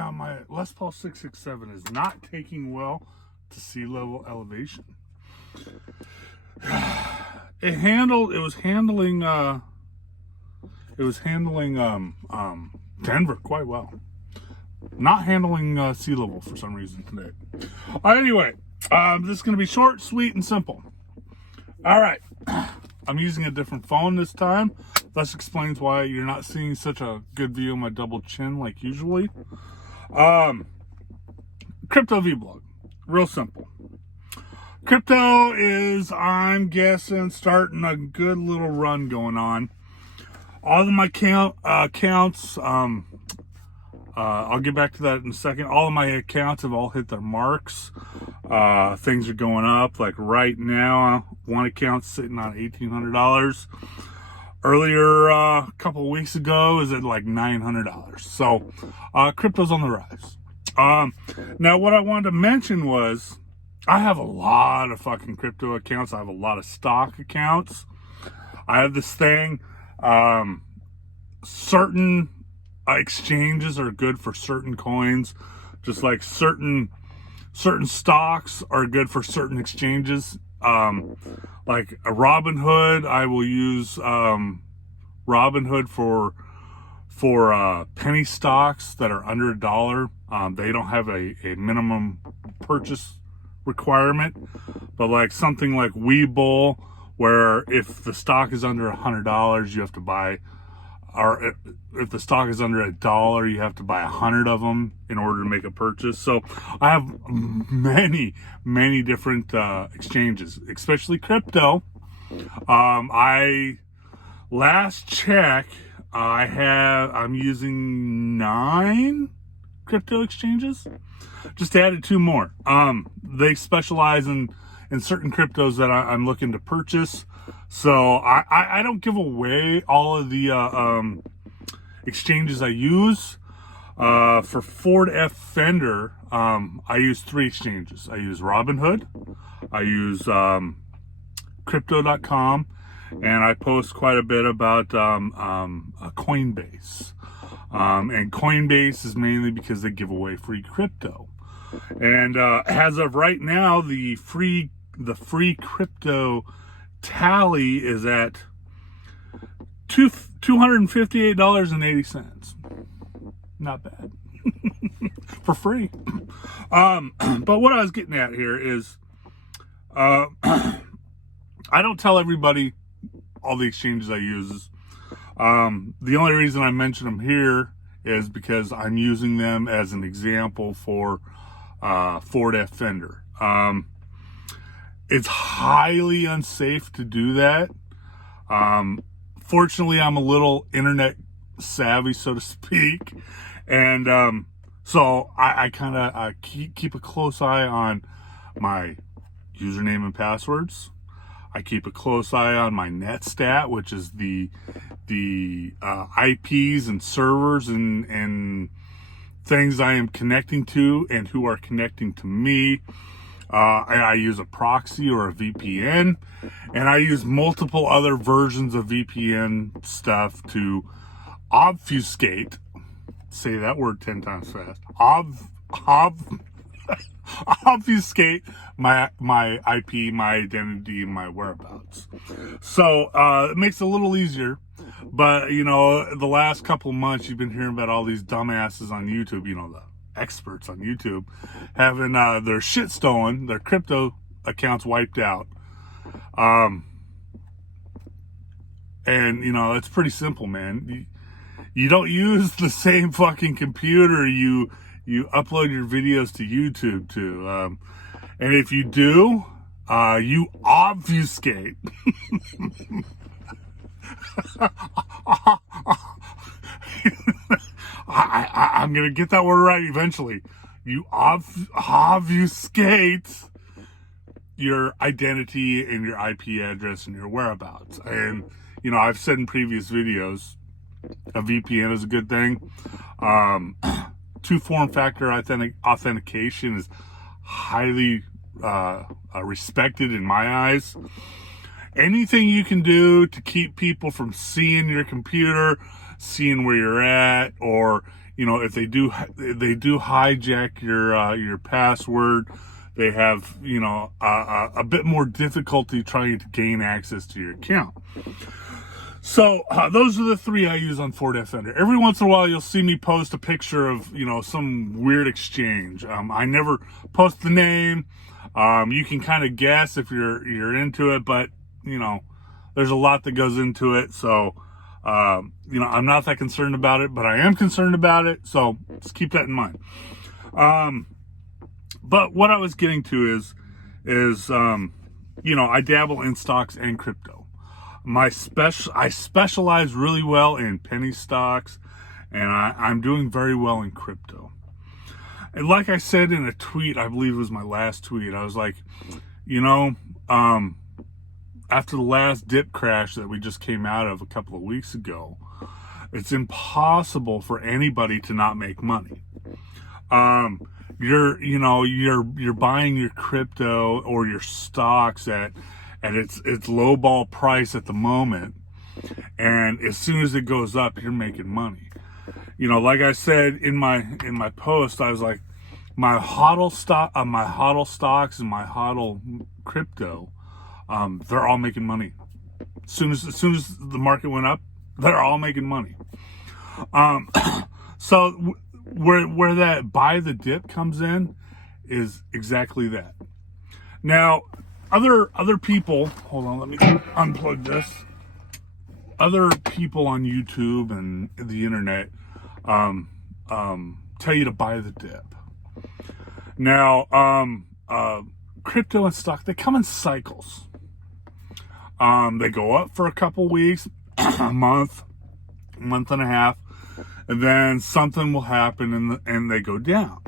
My Les Paul 667 is not taking well to sea level elevation. It was handling Denver quite well. Not handling sea level for some reason today. Anyway, this is going to be short, sweet, and simple. All right, I'm using a different phone this time. That explains why you're not seeing such a good view of my double chin like usually. Crypto vblog, real simple. Crypto is, I'm guessing, starting a good little run going on. All of my accounts, I'll get back to that in a second. All of my accounts have all hit their marks. Things are going up. Like right now, one account's sitting on $1,800. Earlier, a couple of weeks ago, is at like $900. So, crypto's on the rise. Now, what I wanted to mention was, I have a lot of fucking crypto accounts. I have a lot of stock accounts. I have this thing. Certain exchanges are good for certain coins, just like certain stocks are good for certain exchanges. Like a Robinhood, I will use Robinhood for penny stocks that are under $1. They don't have a minimum purchase requirement, but like something like Webull, where if the stock is under $100, you have to buy, or if the stock is under $1, you have to buy 100 of them in order to make a purchase. So I have many different exchanges, especially crypto. Last check, I'm using 9 crypto exchanges. Just added 2 more. They specialize in certain cryptos that I'm looking to purchase. So I don't give away all of the exchanges I use. For Ford F Fender, I use 3 exchanges. I use Robinhood, I use Crypto.com, and I post quite a bit about Coinbase. And Coinbase is mainly because they give away free crypto. And as of right now, the free crypto tally is at $258.80. Not bad. For free. But what I was getting at here is I don't tell everybody all the exchanges I use. The only reason I mention them here is because I'm using them as an example for Ford F Fender. It's highly unsafe to do that. Fortunately, I'm a little internet savvy, so to speak, and so I kind of keep a close eye on my username and passwords. I keep a close eye on my net stat, which is the IPs and servers and things I am connecting to and who are connecting to me. I use a proxy or a VPN, and I use multiple other versions of VPN stuff to obfuscate, say that word 10 times fast, obfuscate my IP, my identity, and my whereabouts. So it makes it a little easier. But, you know, the last couple of months, you've been hearing about all these dumbasses on YouTube, you know, the experts on YouTube, having their shit stolen, their crypto accounts wiped out. And, you know, it's pretty simple, man. You don't use the same fucking computer you upload your videos to YouTube to. And if you do, you obfuscate. I'm going to get that word right eventually. You obfuscate your identity and your IP address and your whereabouts. And, you know, I've said in previous videos, a VPN is a good thing. Two-form factor authentication is highly respected in my eyes. Anything you can do to keep people from seeing your computer, seeing where you're at, or, you know, if they do hijack your password, they have, you know, a bit more difficulty trying to gain access to your account. So those are the three I use on ForDefender. Every once in a while, you'll see me post a picture of, you know, some weird exchange. I never post the name. You can kind of guess if you're into it, but, you know, there's a lot that goes into it. So, you know, I'm not that concerned about it, but I am concerned about it. So just keep that in mind. But what I was getting to is, you know, I dabble in stocks and crypto. I specialize really well in penny stocks, and I'm doing very well in crypto. And like I said in a tweet, I believe it was my last tweet, I was like, you know, after the last dip crash that we just came out of a couple of weeks ago, it's impossible for anybody to not make money. You're buying your crypto or your stocks at its low ball price at the moment, and as soon as it goes up, you're making money. You know, like I said in my post, I was like, my hodl stocks and my hodl crypto, they're all making money. As soon as the market went up, they're all making money. So where that buy the dip comes in is exactly that. Now, other people, hold on, let me unplug this. Other people on YouTube and the internet tell you to buy the dip. Now, crypto and stock, they come in cycles. They go up for a couple weeks, a month and a half, and then something will happen and they go down.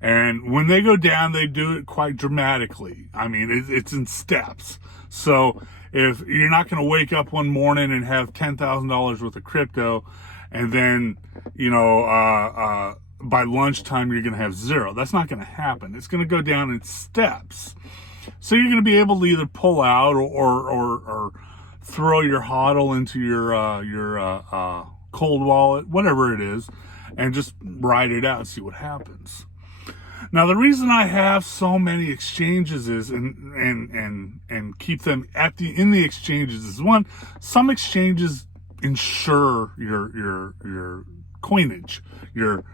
And when they go down, they do it quite dramatically. I mean, it's in steps. So if you're not going to wake up one morning and have $10,000 worth of crypto, and then, you know, by lunchtime, you're going to have zero. That's not going to happen. It's going to go down in steps. So you're going to be able to either pull out or throw your hodl into your cold wallet, whatever it is, and just ride it out and see what happens. Now, the reason I have so many exchanges is and keep them in the exchanges is, one, some exchanges insure your coinage, your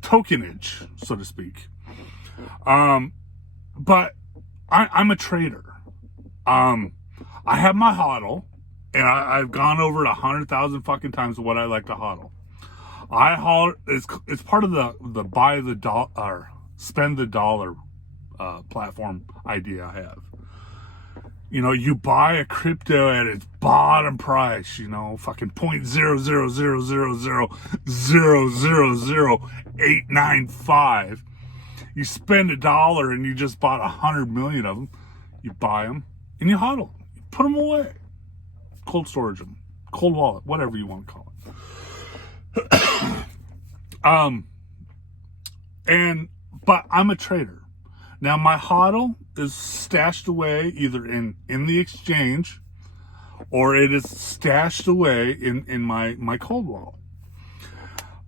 tokenage, so to speak. But I'm a trader. I have my hodl, and I've gone over it 100,000 fucking times what I like to hodl. It's part of the buy the dollar or spend the dollar platform idea I have. You know, you buy a crypto at its bottom price, you know, fucking 0.00000000895. You spend $1 and you just bought 100 million of them. You buy them and you hodl them. You put them away. Cold storage them. Cold wallet. Whatever you want to call it. But I'm a trader. Now my hodl is stashed away either in the exchange, or it is stashed away in my cold wallet.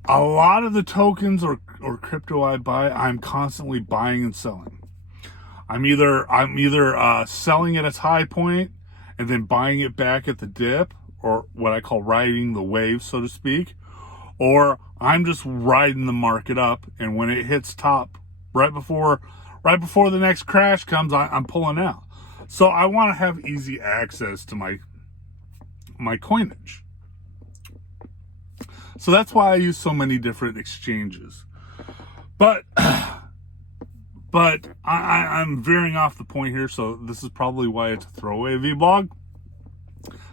A lot of the tokens or crypto I buy, I'm constantly buying and selling. I'm either selling at its high point and then buying it back at the dip, or what I call riding the wave, so to speak, or I'm just riding the market up, and when it hits top right before the next crash comes, I'm pulling out. So I want to have easy access to my coinage. So that's why I use so many different exchanges. But I'm veering off the point here, so this is probably why it's a throwaway vblog.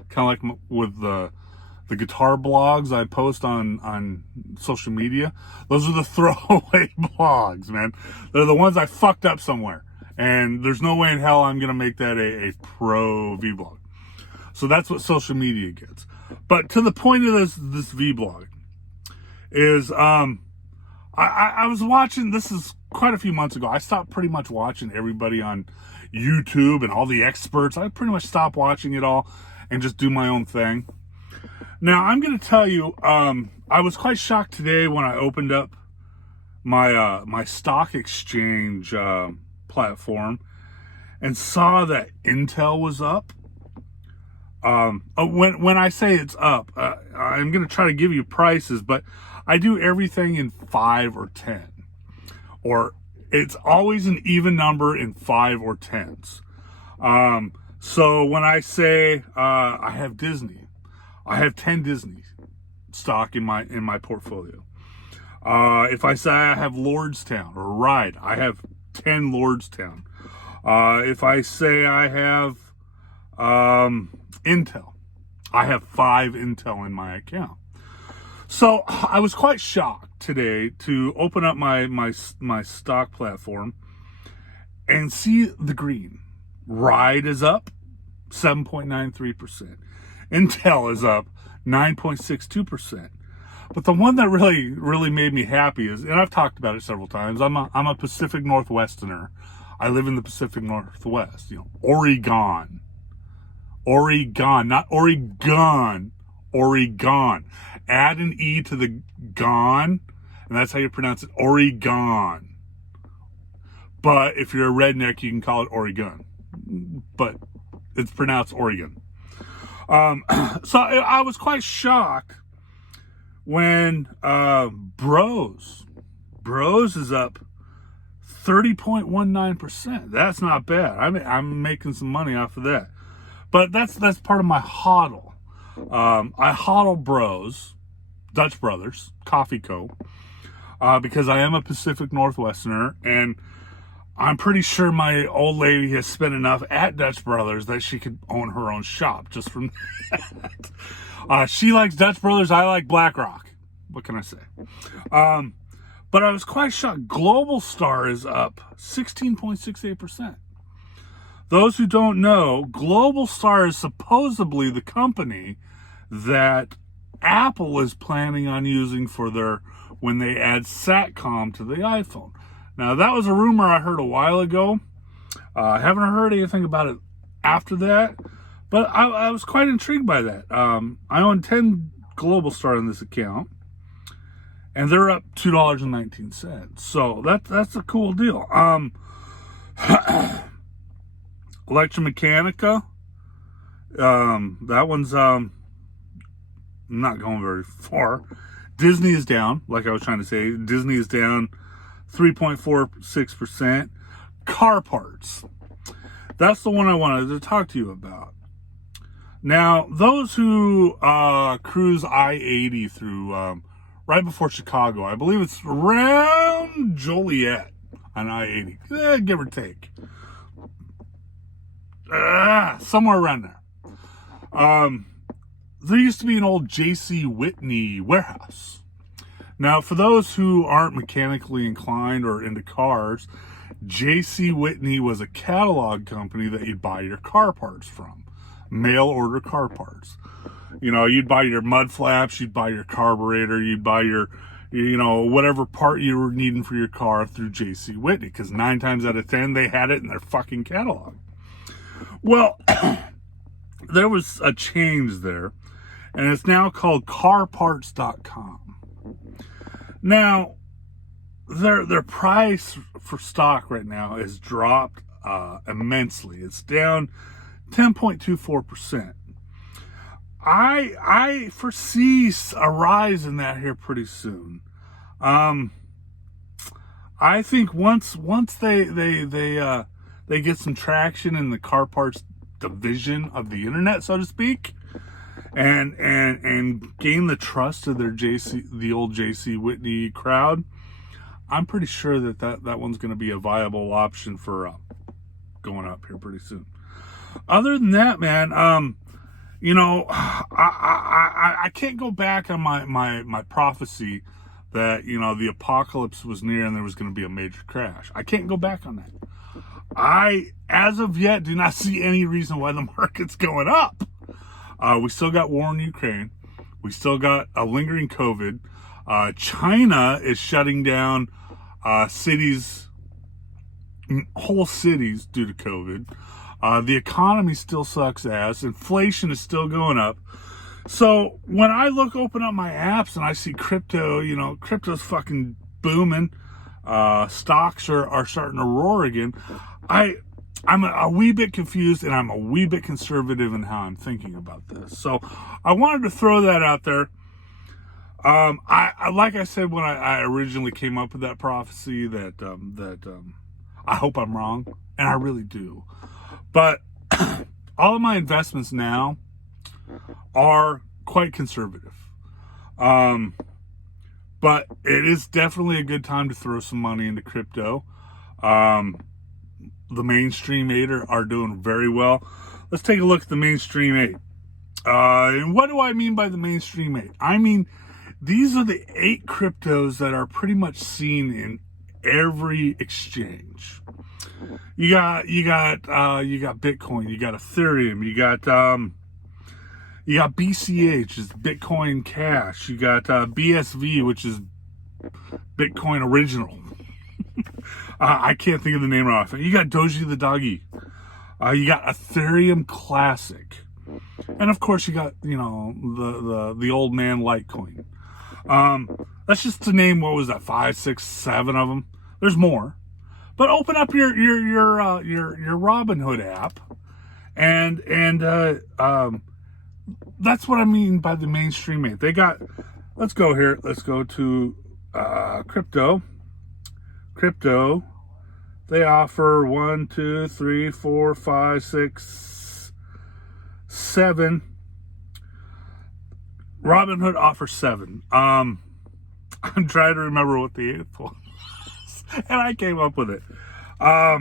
Kind of like with the guitar blogs I post on social media. Those are the throwaway blogs, man. They're the ones I fucked up somewhere. And there's no way in hell I'm going to make that a pro vblog. So that's what social media gets. But to the point of this vblog is, I was watching, this is quite a few months ago. I stopped pretty much watching everybody on YouTube and all the experts. I pretty much stopped watching it all and just do my own thing. Now, I'm going to tell you, I was quite shocked today when I opened up my stock exchange platform and saw that Intel was up. When I say it's up, I'm going to try to give you prices, but I do everything in 5 or 10. Or it's always an even number in 5 or 10s. So when I say I have Disney, I have 10 Disney stock in my portfolio. If I say I have Lordstown or Ride, I have 10 Lordstown. If I say I have Intel, I have 5 Intel in my account. So I was quite shocked today to open up my stock platform and see the green. Ride is up 7.93%. Intel is up 9.62%. But the one that really made me happy is, and I've talked about it several times, I'm a Pacific Northwesterner. I live in the Pacific Northwest, Oregon. Oregon, not Oregon. Oregon. Add an E to the gon, and that's how you pronounce it, Oregon. But if you're a redneck, you can call it Oregon. But it's pronounced Oregon. So I was quite shocked when Bros is up 30.19%. That's not bad. I'm making some money off of that. But that's part of my hodl. I hodl Bros, Dutch Brothers, Coffee Co., because I am a Pacific Northwesterner, and I'm pretty sure my old lady has spent enough at Dutch Brothers that she could own her own shop just from that. She likes Dutch Brothers, I like BlackRock. What can I say? But I was quite shocked. Global Star is up 16.68%. Those who don't know, Global Star is supposedly the company that Apple is planning on using for when they add SATCOM to the iPhone. Now, that was a rumor I heard a while ago. I haven't heard anything about it after that, but I was quite intrigued by that. I own 10 Global Star in this account, and they're up $2.19. So that's a cool deal. Electromechanica, that one's not going very far. Disney is down, like I was trying to say. Disney is down 3.46%. Car parts. That's the one I wanted to talk to you about. Now, those who cruise I-80 through right before Chicago, I believe it's around Joliet on I-80, give or take. Somewhere around there. There used to be an old J.C. Whitney warehouse. Now, for those who aren't mechanically inclined or into cars, JC Whitney was a catalog company that you'd buy your car parts from, mail order car parts. You know, you'd buy your mud flaps, you'd buy your carburetor, you'd buy your, you know, whatever part you were needing for your car through JC Whitney, because 9 times out of 10 they had it in their fucking catalog. Well, there was a change there, and it's now called carparts.com. Now, their price for stock right now has dropped immensely. It's down 10.24%. I foresee a rise in that here pretty soon. I think once they get some traction in the car parts division of the internet, so to speak, and gain the trust of the old JC Whitney crowd, I'm pretty sure that one's going to be a viable option for going up here pretty soon. Other than that, man, you know, I can't go back on my prophecy that, you know, the apocalypse was near and there was going to be a major crash. I can't go back on that. I, as of yet, do not see any reason why the market's going up. We still got war in Ukraine. We still got a lingering COVID. China is shutting down cities, whole cities due to COVID. The economy still sucks ass. Inflation is still going up. So when I open up my apps and I see crypto, you know, crypto's fucking booming. Stocks are starting to roar again. I'm a wee bit confused, and I'm a wee bit conservative in how I'm thinking about this. So I wanted to throw that out there. I like I said when I originally came up with that prophecy that I hope I'm wrong, and I really do. But all of my investments now are quite conservative. But it is definitely a good time to throw some money into crypto. The mainstream 8 are doing very well. Let's take a look at the mainstream 8. And what do I mean by the mainstream 8? I mean, these are the 8 cryptos that are pretty much seen in every exchange. You got Bitcoin, you got Ethereum, you got BCH, is Bitcoin Cash, you got BSV, which is Bitcoin Original. I can't think of the name right off. You got Doji the Doggy. You got Ethereum Classic, and of course you got, you know, the old man Litecoin. That's just to name, what was that, 5, 6, 7 of them. There's more, but open up your Robinhood app, and that's what I mean by the mainstream 8. They got. Let's go here. Let's go to crypto. Crypto. They offer 1, 2, 3, 4, 5, 6, 7. Robinhood offers 7. I'm trying to remember what the 8th one was, and I came up with it. I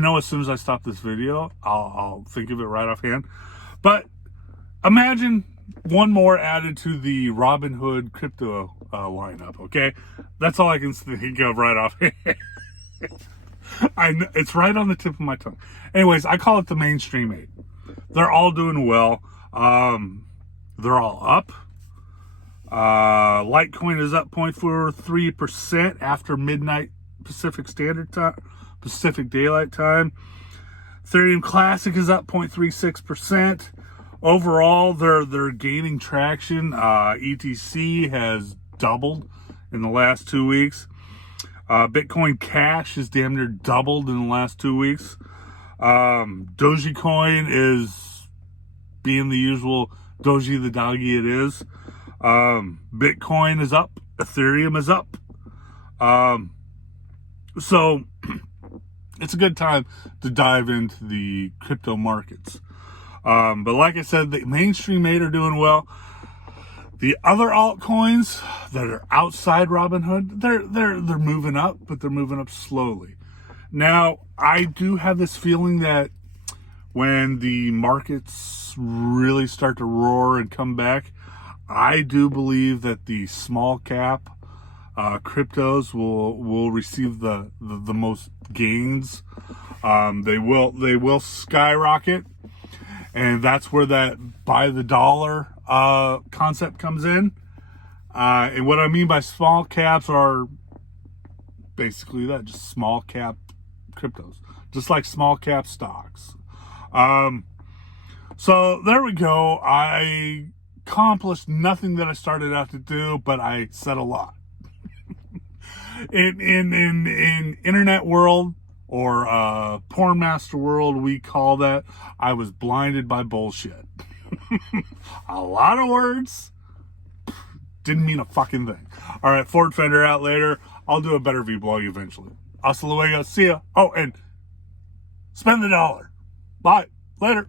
know as soon as I stop this video, I'll think of it right offhand. But imagine one more added to the Robinhood crypto lineup, okay? That's all I can think of right offhand. I know, it's right on the tip of my tongue. Anyways, I call it the mainstream 8. They're all doing well. They're all up. Litecoin is up 0.43% after midnight Pacific Standard Time, Pacific Daylight Time. Ethereum Classic is up 0.36%. Overall, they're gaining traction. ETC has doubled in the last 2 weeks. Bitcoin Cash is damn near doubled in the last 2 weeks. Dogecoin is being the usual Doji the doggy it is. Bitcoin is up. Ethereum is up. So it's a good time to dive into the crypto markets. But like I said, the mainstream 8 are doing well. The other altcoins that are outside Robinhood, they're moving up, but they're moving up slowly. Now, I do have this feeling that when the markets really start to roar and come back, I do believe that the small cap Cryptos will receive the most gains. They will skyrocket, and that's where that by the dollar concept comes in. And what I mean by small caps are basically that, just small cap cryptos, just like small cap stocks. So there we go. I accomplished nothing that I started out to do, but I said a lot. In internet world, or porn master world, we call that, I was blinded by bullshit. A lot of words didn't mean a fucking thing. All right, Ford Fender out later. I'll do a better vlog eventually. Hasta luego. See ya. Oh, and spend the dollar. Bye. Later.